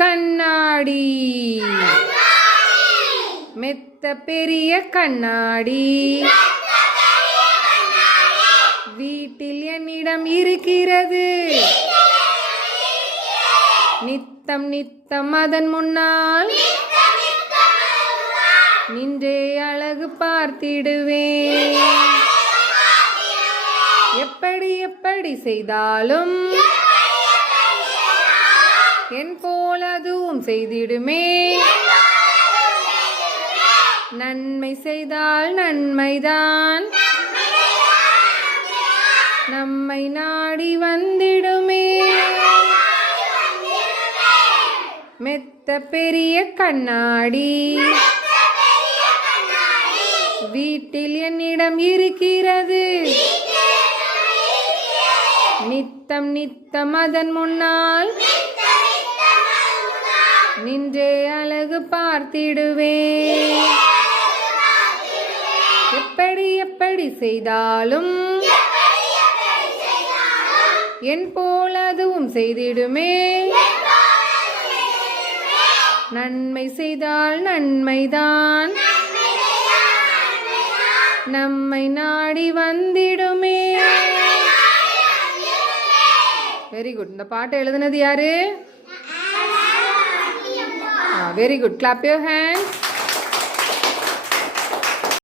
கண்ணாடி மெத்த பெரிய கண்ணாடி வீட்டில் என்னிடம் இருக்கிறது. நித்தம் நித்தம் அதன் முன்னால் நின்றே அழகு பார்த்திடுவேன். எப்படி எப்படி செய்தாலும் என் போல் அதுவும் செய்திடுமே. நன்மை செய்தால் நன்மைதான் நம்மை நாடி வந்திடுமே. மெத்த பெரிய கண்ணாடி வீட்டில் என்னிடம் இருக்கிறது. நித்தம் நித்தம் அதன் முன்னால் நின்றே அழகு பார்த்திடுவேன். எப்படி எப்படி செய்தாலும் என் போல் அதுவும் செய்திடுமே. நன்மை செய்தால் நன்மைதான் நம்மை நாடி வந்திடுமே. Very good. இந்த பாட்டை எழுதுனது யாரு? Very good. Clap your hands.